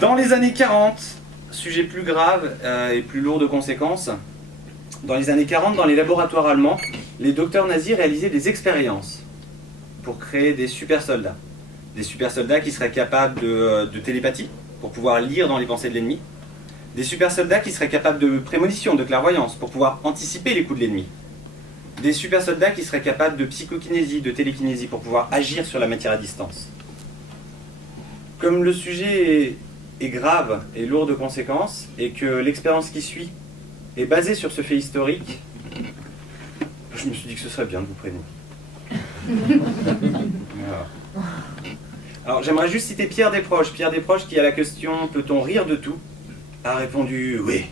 Dans les années 40, sujet plus grave et plus lourd de conséquences, dans les années 40, dans les laboratoires allemands, les docteurs nazis réalisaient des expériences pour créer des super soldats. Des super soldats qui seraient capables de télépathie, pour pouvoir lire dans les pensées de l'ennemi. Des super soldats qui seraient capables de prémonition, de clairvoyance, pour pouvoir anticiper les coups de l'ennemi. Des super soldats qui seraient capables de psychokinésie, de télékinésie, pour pouvoir agir sur la matière à distance. Comme le sujet est grave et lourd de conséquences, et que l'expérience qui suit est basée sur ce fait historique, je me suis dit que ce serait bien de vous prévenir. Voilà. Alors j'aimerais juste citer Pierre Desproges. Pierre Desproges qui, à la question « Peut-on rire de tout ?», a répondu « Oui,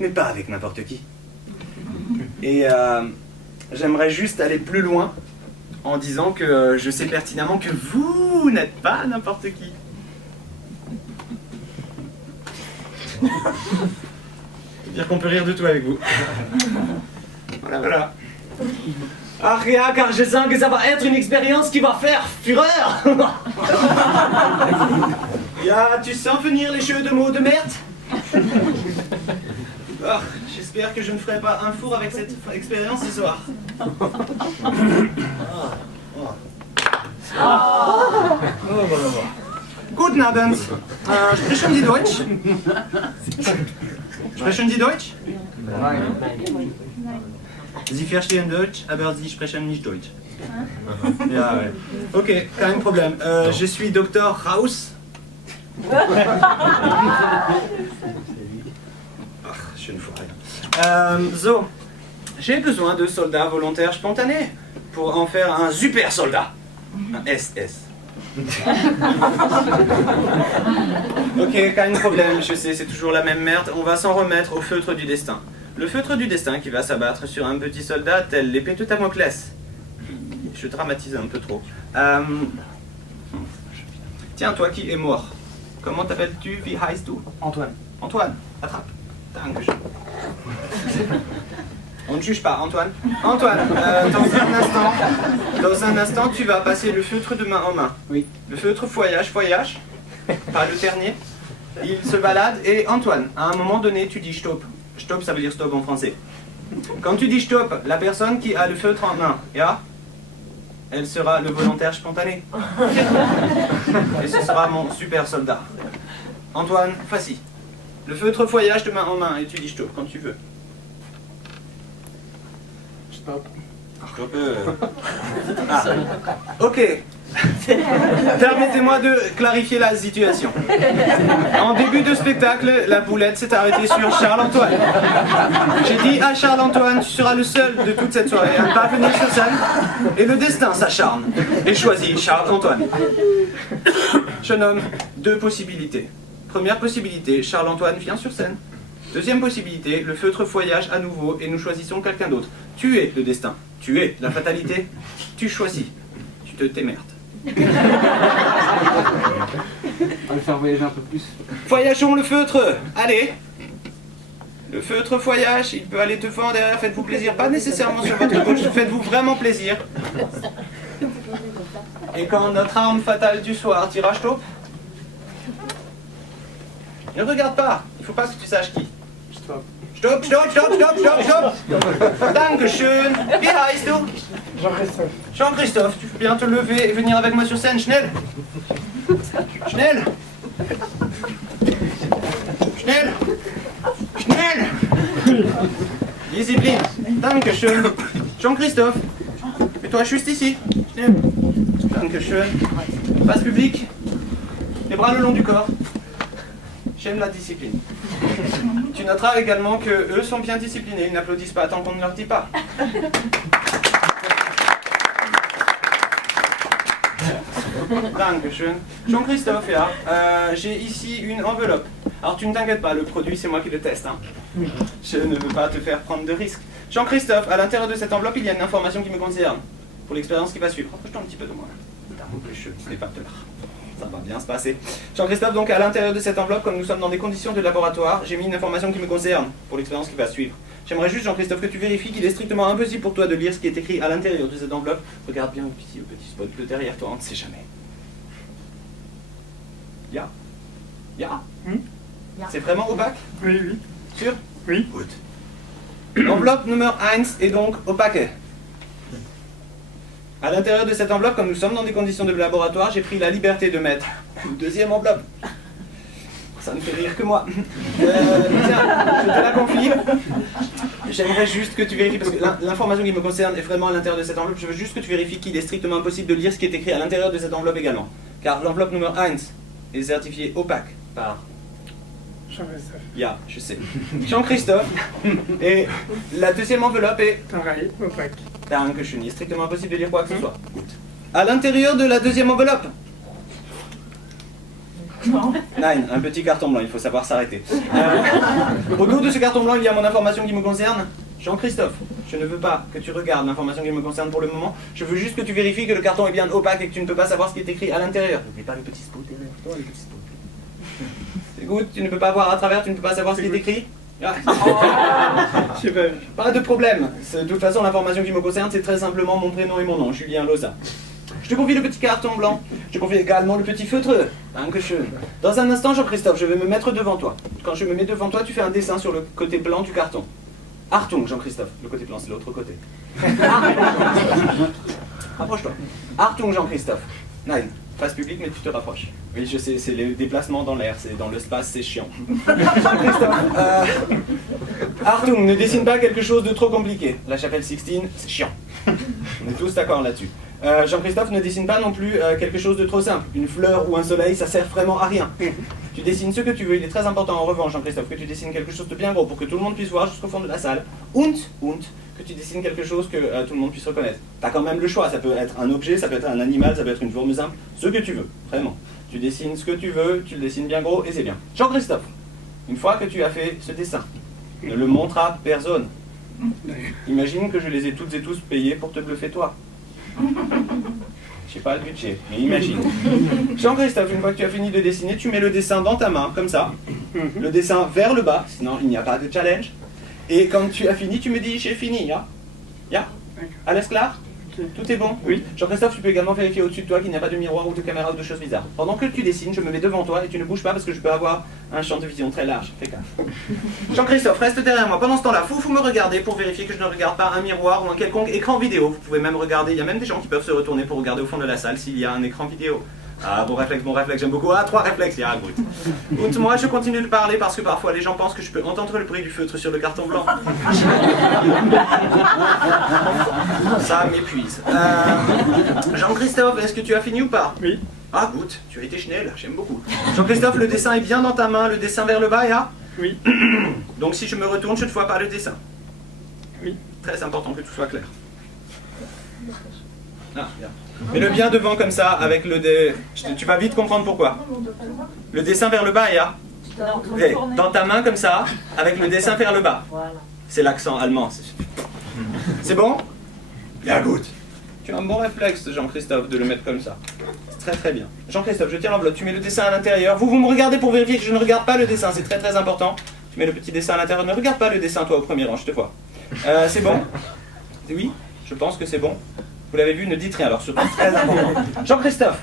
mais pas avec n'importe qui ». Et j'aimerais juste aller plus loin en disant que je sais pertinemment que vous n'êtes pas n'importe qui. Dire qu'on peut rire de tout avec vous. Voilà, voilà. Ach ja, car je sens que ça va être une expérience qui va faire fureur. Ya, tu sens venir les jeux de mots de merde? Oh, j'espère que je ne ferai pas un four avec cette expérience ce soir. Guten Abend. Sprechen Sie Deutsch? Sprechen Sie Deutsch? Nein. Sie verstehen Deutsch, aber Sie sprechen nicht Deutsch. Ja, ouais. Ok, kein Problem. Je suis Dr. Raus. Ach, je ne fous rien. So, j'ai besoin de soldats volontaires spontanés pour en faire un super soldat. Un SS. Ok, kein Problem, je sais, c'est toujours la même merde. On va s'en remettre au feutre du destin. Le feutre du destin qui va s'abattre sur un petit soldat tel l'épée de Damoclès. Je dramatise un peu trop. Tiens, toi qui es mort, comment t'appelles-tu? Wie heißt du? Antoine. Antoine, attrape. Dankeschön. On ne juge pas, Antoine. Antoine, dans un instant, tu vas passer le feutre de main en main. Oui. Le feutre foyage, par le ternier. Il se balade et Antoine, à un moment donné, tu dis stop. Stop, ça veut dire stop en français. Quand tu dis stop, la personne qui a le feutre en main, ja, elle sera le volontaire spontané. Et ce sera mon super soldat. Antoine, facile. Le feutre foyage de main en main et tu dis stop quand tu veux. Stop. Stop. Ah. Ok. Permettez-moi de clarifier la situation. En début de spectacle, la boulette s'est arrêtée sur Charles-Antoine. J'ai dit à Charles-Antoine, tu seras le seul de toute cette soirée à ne pas venir sur scène. Et le destin s'acharne et choisit Charles-Antoine. Je nomme deux possibilités. Première possibilité, Charles-Antoine vient sur scène. Deuxième possibilité, le feutre foyage à nouveau et nous choisissons quelqu'un d'autre. Tu es le destin, tu es la fatalité, tu choisis, tu te démerdes. On va le faire voyager un peu plus. Voyageons le feutre, allez. Le feutre voyage, il peut aller devant, derrière, faites-vous plaisir, pas nécessairement sur votre gauche, faites-vous vraiment plaisir. Et quand notre arme fatale du soir dira stop, ne regarde pas, il faut pas que tu saches qui. Stop. Stop, stop, stop, stop, stop, stop. Dankeschön. Wie heißt du? Jean-Christophe. Jean-Christophe, tu peux bien te lever et venir avec moi sur scène, schnell. Schnell. Schnell. Schnell. Discipline. Dankeschön. Jean-Christophe. Et toi, juste ici. Schnell. Dankeschön. Face publique. Les bras le long du corps. J'aime la discipline. Tu noteras également que eux sont bien disciplinés, ils n'applaudissent pas tant qu'on ne leur dit pas. Dankeschön. Jean-Christophe, ja. J'ai ici une enveloppe. Alors tu ne t'inquiètes pas, le produit c'est moi qui le teste. Hein. Je ne veux pas te faire prendre de risques. Jean-Christophe, à l'intérieur de cette enveloppe, il y a une information qui me concerne. Pour l'expérience qui va suivre. Rapproche-toi un petit peu de moi. Je ne sais pas te là. Ça va bien se passer. Jean-Christophe, donc à l'intérieur de cette enveloppe, comme nous sommes dans des conditions de laboratoire, j'ai mis une information qui me concerne pour l'expérience qui va suivre. J'aimerais juste, Jean-Christophe, que tu vérifies qu'il est strictement impossible pour toi de lire ce qui est écrit à l'intérieur de cette enveloppe. Regarde bien ici le petit spot de derrière toi, on ne sait jamais. Ya. Ya. Ja. C'est vraiment opaque? Oui, oui. Sûr? Oui. Gut. L'enveloppe numéro 1 est donc opaque. À l'intérieur de cette enveloppe, comme nous sommes dans des conditions de laboratoire, j'ai pris la liberté de mettre une deuxième enveloppe. Ça ne fait rire que moi. Tiens, je te la confie. J'aimerais juste que tu vérifies, parce que l'information qui me concerne est vraiment à l'intérieur de cette enveloppe. Je veux juste que tu vérifies qu'il est strictement impossible de lire ce qui est écrit à l'intérieur de cette enveloppe également. Car l'enveloppe numéro 1 est certifiée opaque par... Jean-Christophe. Ya, je sais. Jean-Christophe. Et la deuxième enveloppe est... Pareil, opaque. Dankeschön. Il est strictement impossible de lire quoi que ce soit. À l'intérieur de la deuxième enveloppe. Nine, un petit carton blanc, il faut savoir s'arrêter. Au dos de ce carton blanc, il y a mon information qui me concerne. Jean-Christophe, je ne veux pas que tu regardes l'information qui me concerne pour le moment. Je veux juste que tu vérifies que le carton est bien opaque et que tu ne peux pas savoir ce qui est écrit à l'intériérieur. N'oublie pas le petit spot derrière toi, le petit spot. C'est good, tu ne peux pas voir à travers, tu ne peux pas savoir ce qui est écrit. Ah. J'ai pas vu. Pas de problème. De toute façon, l'information qui me concerne, c'est très simplement mon prénom et mon nom, Julien Loza. Je te confie le petit carton blanc. Je te confie également le petit feutre. Dankeschön. Dans un instant, Jean-Christophe, je vais me mettre devant toi. Quand je me mets devant toi, tu fais un dessin sur le côté blanc du carton. Achtung, Jean-Christophe. Le côté blanc, c'est l'autre côté. Rapproche-toi. Achtung, Jean-Christophe. Nein. Face publique, mais tu te rapproches. Oui, je sais, c'est les déplacements dans l'air, c'est dans l'espace, c'est chiant. Jean-Christophe, Achtung, ne dessine pas quelque chose de trop compliqué. La chapelle Sixtine, c'est chiant. On est tous d'accord là-dessus. Jean-Christophe, ne dessine pas non plus quelque chose de trop simple. Une fleur ou un soleil, ça sert vraiment à rien. Tu dessines ce que tu veux. Il est très important en revanche, Jean-Christophe, que tu dessines quelque chose de bien gros pour que tout le monde puisse voir jusqu'au fond de la salle. Und, que tu dessines quelque chose que tout le monde puisse reconnaître. Tu as quand même le choix. Ça peut être un objet, ça peut être un animal, ça peut être une forme simple. Ce que tu veux, vraiment. Tu dessines ce que tu veux, tu le dessines bien gros et c'est bien. Jean-Christophe, une fois que tu as fait ce dessin, ne le montre à personne. Imagine que je les ai toutes et tous payés pour te bluffer toi. Je sais pas le budget, mais imagine. Jean-Christophe, une fois que tu as fini de dessiner, tu mets le dessin dans ta main, comme ça. Le dessin vers le bas, sinon il n'y a pas de challenge. Et quand tu as fini, tu me dis j'ai fini, ya? Ya? Alles klar? Tout est bon? Oui. Jean-Christophe, tu peux également vérifier au-dessus de toi qu'il n'y a pas de miroir ou de caméra ou de choses bizarres. Pendant que tu dessines, je me mets devant toi et tu ne bouges pas parce que je peux avoir un champ de vision très large. Fais gaffe. Jean-Christophe, reste derrière moi. Pendant ce temps-là, vous me regardez pour vérifier que je ne regarde pas un miroir ou un quelconque écran vidéo. Vous pouvez même regarder, il y a même des gens qui peuvent se retourner pour regarder au fond de la salle s'il y a un écran vidéo. Ah, bon réflexe, j'aime beaucoup. Ah, 3 réflexes, ya, good. Und moi, je continue de parler parce que parfois les gens pensent que je peux entendre le bruit du feutre sur le carton blanc. Ça m'épuise. Jean-Christophe, est-ce que tu as fini ou pas? Oui. Ah, good, tu as été schnell, j'aime beaucoup. Jean-Christophe, le dessin est bien dans ta main, le dessin vers le bas, ya? Oui. Donc si je me retourne, je ne vois pas le dessin. Oui. Très important que tout soit clair. Ah, bien. Mets-le bien devant comme ça, avec le dé... Tu vas vite comprendre pourquoi. Le dessin vers le bas, ya? Ok, dans ta main comme ça, avec le dessin vers le bas. Voilà. C'est l'accent allemand. C'est bon? Bien, good. Tu as un bon réflexe, Jean-Christophe, de le mettre comme ça. C'est très très bien. Jean-Christophe, je tiens l'enveloppe, tu mets le dessin à l'intérieur. Vous me regardez pour vérifier que je ne regarde pas le dessin, c'est très très important. Tu mets le petit dessin à l'intérieur, ne regarde pas le dessin toi au premier rang, je te vois. C'est bon? Oui, je pense que c'est bon. Vous l'avez vu, ne dites rien, alors surtout très important. Jean-Christophe,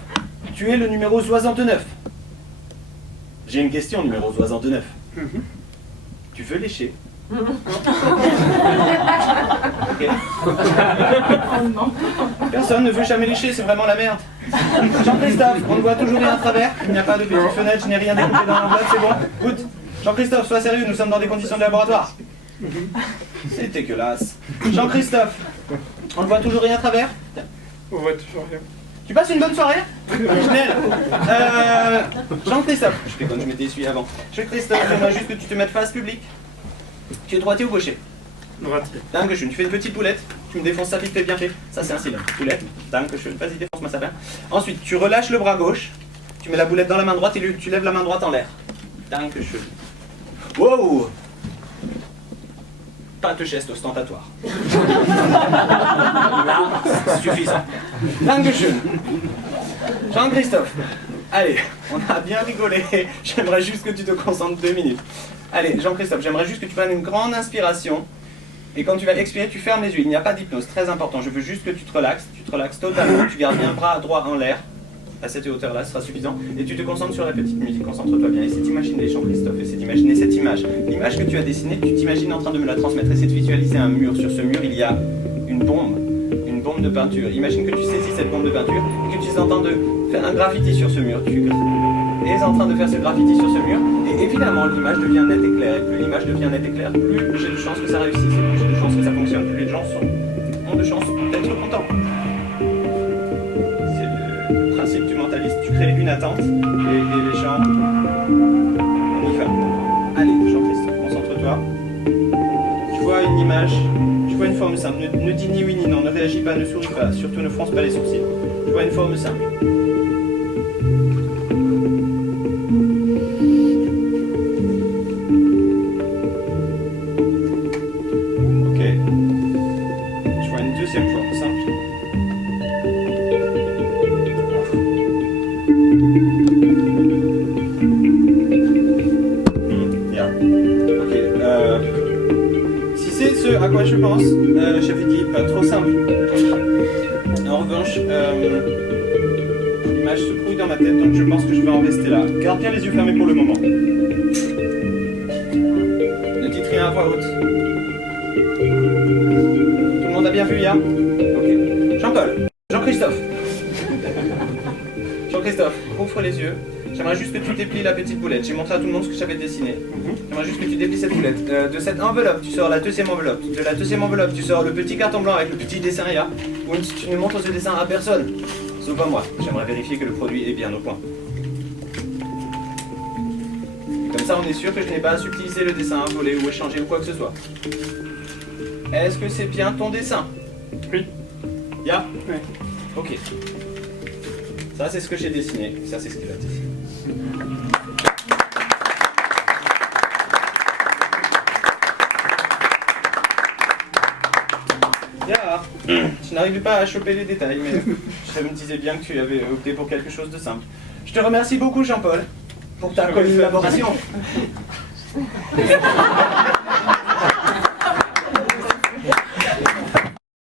tu es le numéro 69. J'ai une question, numéro 69. Tu veux lécher? Ok. Personne ne veut jamais lécher, c'est vraiment la merde. Jean-Christophe, on ne voit toujours rien à travers. Il n'y a pas de petite fenêtre, je n'ai rien découpé dans l'enveloppe, c'est bon? Good. Jean-Christophe, sois sérieux, nous sommes dans des conditions de laboratoire. C'est dégueulasse. Jean-Christophe, on ne voit toujours rien à travers? On voit toujours rien. Tu passes une bonne soirée? Schnell. Jean-Christophe, je fais comme je m'étais essuyé avant. Jean-Christophe, j'aimerais juste que tu te mettes face publique. Tu es droitier ou gaucher? Droitier. Dankeschön. Tu fais une petite poulette, tu me défonces ça vite fait bien fait. Ça c'est un signe. Poulette, dankeschön. Vas-y, défonce-moi ça bien. Ensuite, tu relâches le bras gauche, tu mets la boulette dans la main droite et tu lèves la main droite en l'air. Dankeschön. Wow! Pas de geste ostentatoire. Là, c'est suffisant. Dankeschön. Jean-Christophe, allez, on a bien rigolé. J'aimerais juste que tu te concentres 2 minutes. Allez, Jean-Christophe, j'aimerais juste que tu prennes une grande inspiration. Et quand tu vas expirer, tu fermes les yeux. Il n'y a pas d'hypnose, très important. Je veux juste que tu te relaxes totalement. Tu gardes bien le bras droit en l'air. à cette hauteur-là, ce sera suffisant. Et tu te concentres sur la petite musique, concentre-toi bien. Essaie d'imaginer Jean-Christophe, essaie d'imaginer cette image. L'image que tu as dessinée, tu t'imagines en train de me la transmettre. Essaie de visualiser un mur. Sur ce mur, il y a une bombe de peinture. Imagine que tu saisis cette bombe de peinture et que tu es en train de faire un graffiti sur ce mur. Tu es en train de faire ce graffiti sur ce mur. Et évidemment, l'image devient nette et claire. Et plus l'image devient nette et claire, plus j'ai de chances que ça réussisse. Et plus j'ai de chances que ça fonctionne, plus les gens ont de chances d'être contents. Le principe du mentaliste, tu crées une attente et les gens, on y va. Allez, Jean-Christophe, concentre-toi. Tu vois une image, tu vois une forme simple. Ne dis ni oui ni non, ne réagis pas, ne souris pas, surtout ne fronce pas les sourcils. Tu vois une forme simple. Ok. Tu vois une deuxième forme simple. Bien. Ok. Si c'est ce à quoi je pense, j'avais dit pas trop simple. En revanche, l'image se brouille dans ma tête, donc je pense que je vais en rester là. Garde bien les yeux fermés pour le moment. Ne dites rien à voix haute. Tout le monde a bien vu, ya? Ok. Jean-Paul. Jean-Christophe. Jean-Christophe, ouvre les yeux. J'aimerais juste que tu déplies la petite boulette. J'ai montré à tout le monde ce que j'avais dessiné. J'aimerais juste que tu déplies cette boulette. De cette enveloppe, tu sors la deuxième enveloppe. De la deuxième enveloppe, tu sors le petit carton blanc avec le petit dessin ya. Tu ne montres ce dessin à personne. Sauf à moi. J'aimerais vérifier que le produit est bien au point. Et comme ça, on est sûr que je n'ai pas subtilisé le dessin, volé ou échangé ou quoi que ce soit. Est-ce que c'est bien ton dessin? Oui. Ya? Oui. Ok. Ça, c'est ce que j'ai dessiné. Ça, c'est ce qu'il a dessiné. Ya. Je n'arrivais pas à choper les détails, mais je me disais bien que tu avais opté pour quelque chose de simple. Je te remercie beaucoup, Jean-Paul, pour ta collaboration.